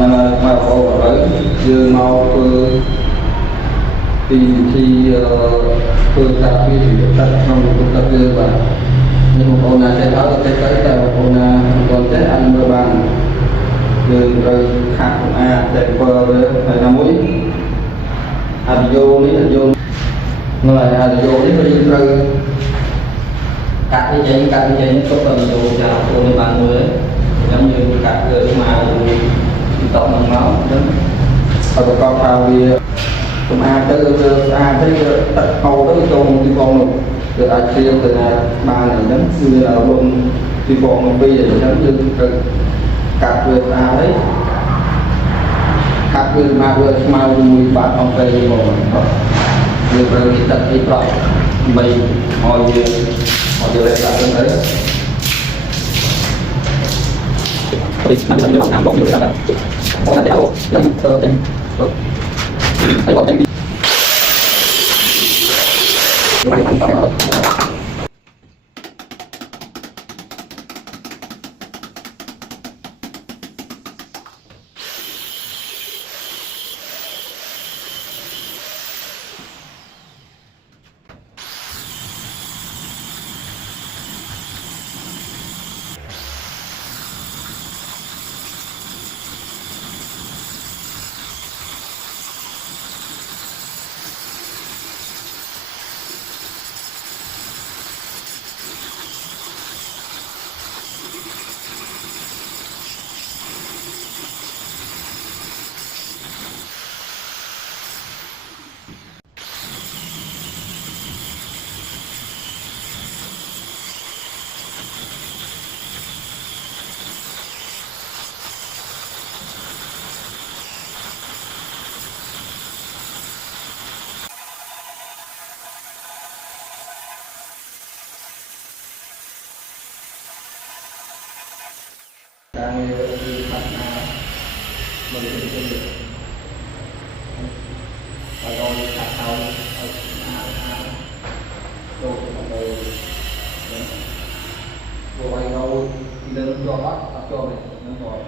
mà ô ở đấy dư mau thì phương ta khi tất trong chúng ta dư và nhưng một cô nào sẽ tháo cái tới là một cô nào còn chết ăn mưa bằng dư rồi khát để qua phải năm mũi vô ní là vô mà vô ní phải rồi cắt cái dây tốt hơn vô chào cô đi bằng người giống như cắt người mà tổng bằng máu đó ở con vào thì cũng tới tất câu tới trong cái con luôn từ chia từ ba này giống như là luôn cái con bây giờ giống như cắt người đấy cắt người mà người mau mùi bát ông cây một người rồi tận cái trọ mày mọi người lại làm cái đấy thì mình làm bóng được là có là đảo đánh thơ đánh thấy bọn đánh đi đang đi thật mình đi được và rồi thật sau đồ bắt đầu rồi đâu đi lên cho bắt tập cho này nó rồi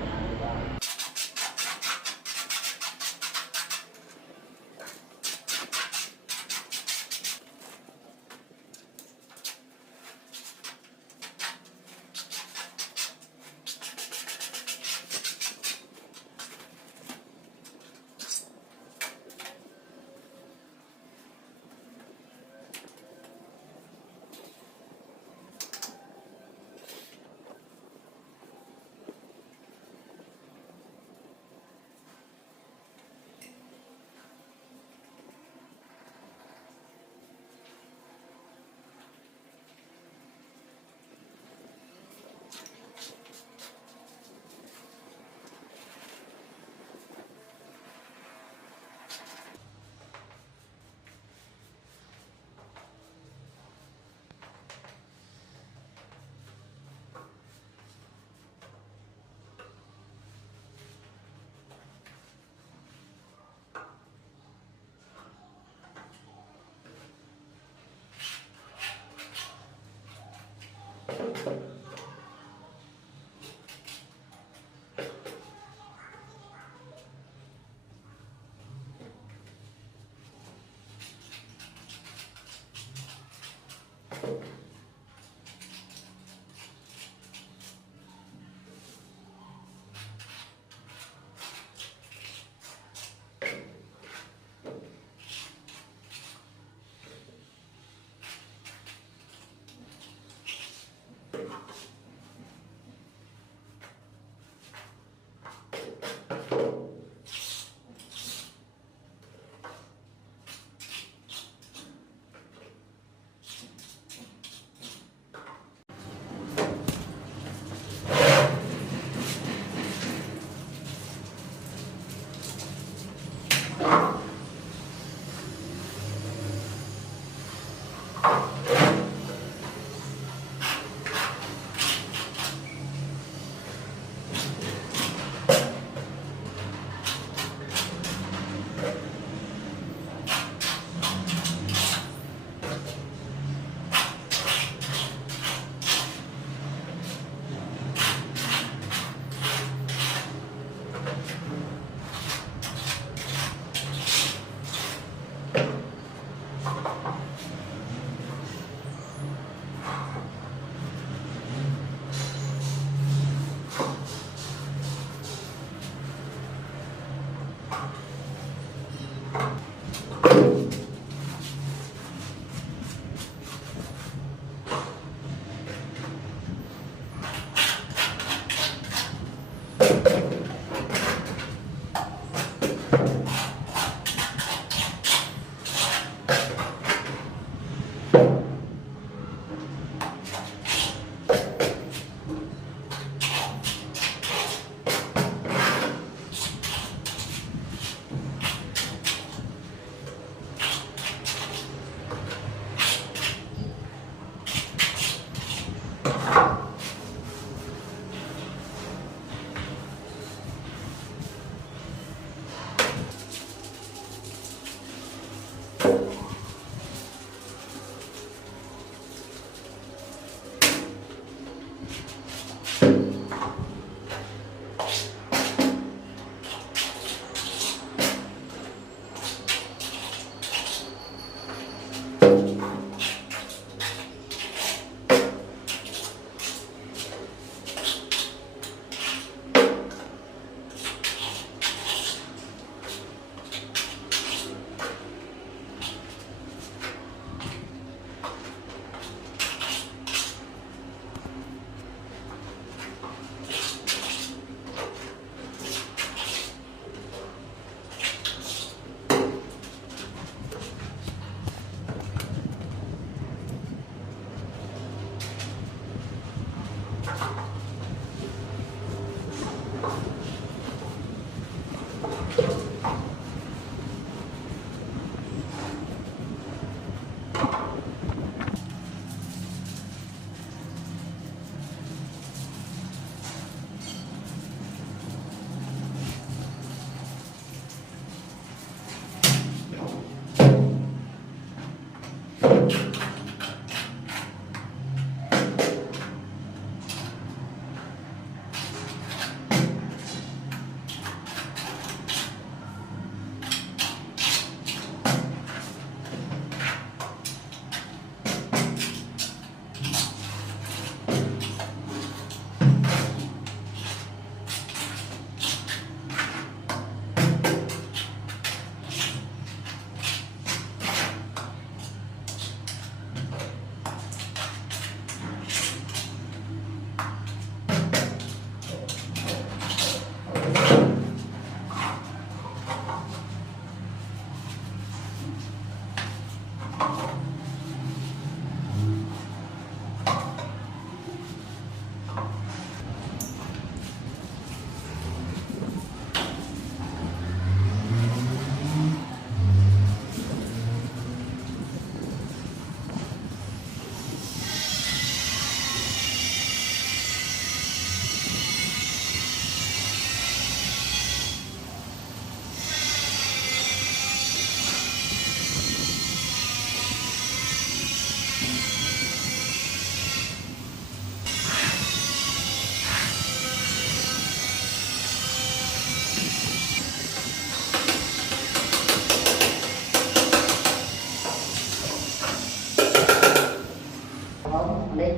đây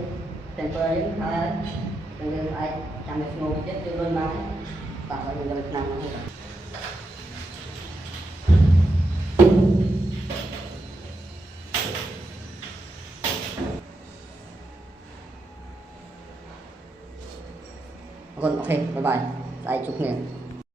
tiền bơi những hai đừng ai chẳng được ngồi chết chưa luôn mà tạo ra người làm không được ok bye bye lại chụp nè